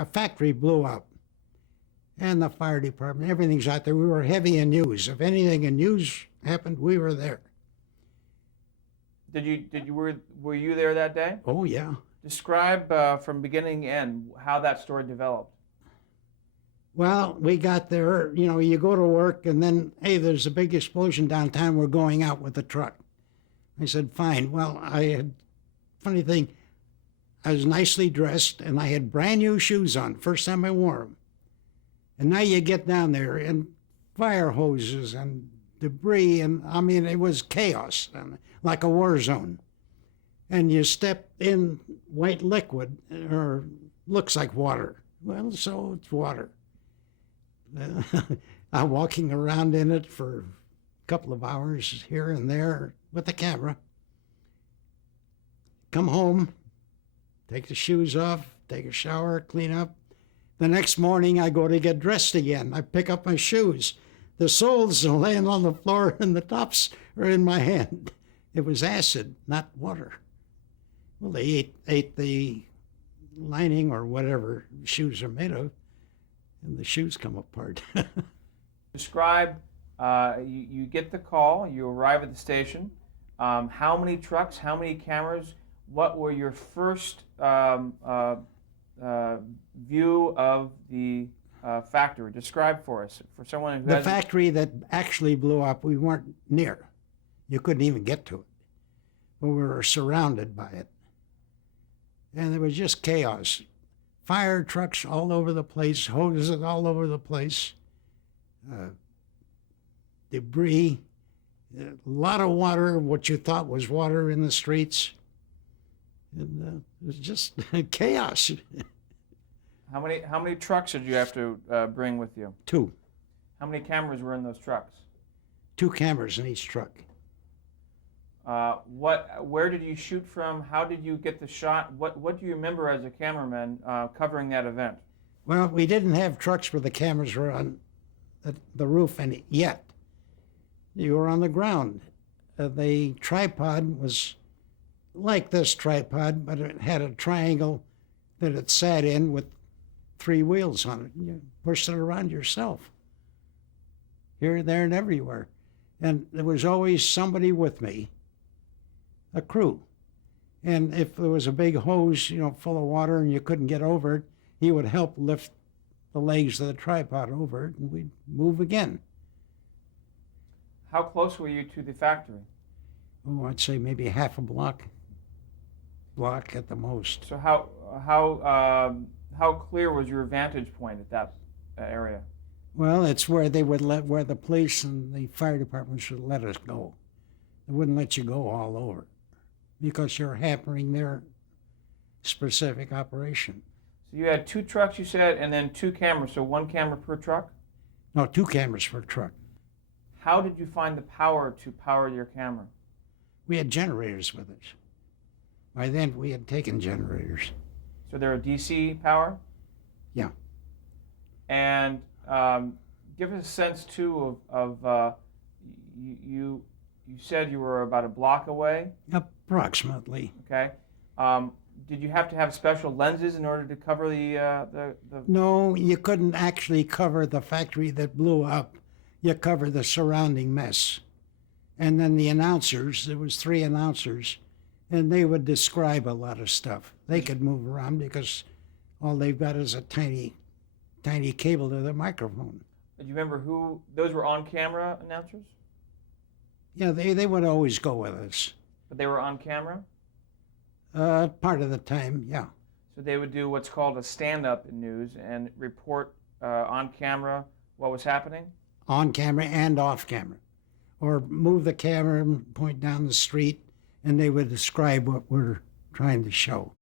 a factory blew up. And the fire department, everything's out there. We were heavy in news. If anything in news happened, we were there. Were you there that day? Oh, yeah. Describe from beginning to end how that story developed. Well, we got there, you go to work and then, hey, there's a big explosion downtown. We're going out with the truck. I said, fine. Well, funny thing, I was nicely dressed and I had brand new shoes on. First time I wore them. And now you get down there and fire hoses and debris, and I mean, it was chaos, and like a war zone. And you step in white liquid, or looks like water. Well, so it's water. I'm walking around in it for a couple of hours here and there with the camera. Come home, take the shoes off, take a shower, clean up. The next morning, I go to get dressed again. I pick up my shoes. The soles are laying on the floor and the tops are in my hand. It was acid, not water. Well, they ate the lining or whatever shoes are made of, and the shoes come apart. Describe, you get the call, you arrive at the station. How many trucks, how many cameras? What were your first view of the factory? Describe for us, for someone who The factory that actually blew up, we weren't near. You couldn't even get to it. But we were surrounded by it. And there was just chaos. Fire trucks all over the place, hoses all over the place, debris, a lot of water, what you thought was water in the streets. And it was just chaos. How many trucks did you have to bring with you? 2. How many cameras were in those trucks? 2 cameras in each truck. Where did you shoot from? How did you get the shot? What do you remember as a cameraman covering that event? Well, we didn't have trucks where the cameras were on the roof and yet. You were on the ground. The tripod was like this tripod, but it had a triangle that it sat in with 3 wheels on it. You pushed it around yourself, here, there, and everywhere. And there was always somebody with me, a crew. And if there was a big hose, full of water and you couldn't get over it, he would help lift the legs of the tripod over it, and we'd move again. How close were you to the factory? Oh, I'd say maybe half a block at the most. So how clear was your vantage point at that area? Well, it's where they would where the police and the fire departments would let us go. They wouldn't let you go all over because you're hampering their specific operation. So you had 2 trucks, you said, and then 2 cameras, so 1 camera per truck? No, 2 cameras per truck. How did you find the power to power your camera? We had generators with us. By then, we had taken generators. So they're a DC power? Yeah. And give us a sense, too, of you said you were about a block away? Approximately. Okay. Did you have to have special lenses in order to cover the? No, you couldn't actually cover the factory that blew up. You cover the surrounding mess. And then the announcers, there was 3 announcers, and they would describe a lot of stuff. They could move around because all they've got is a tiny cable to the microphone. Do you remember who, those were on-camera announcers? Yeah, they would always go with us. But they were on camera? Part of the time, yeah. So they would do what's called a stand-up in news and report on camera what was happening? On camera and off camera. Or move the camera and point down the street, and they would describe what we're trying to show.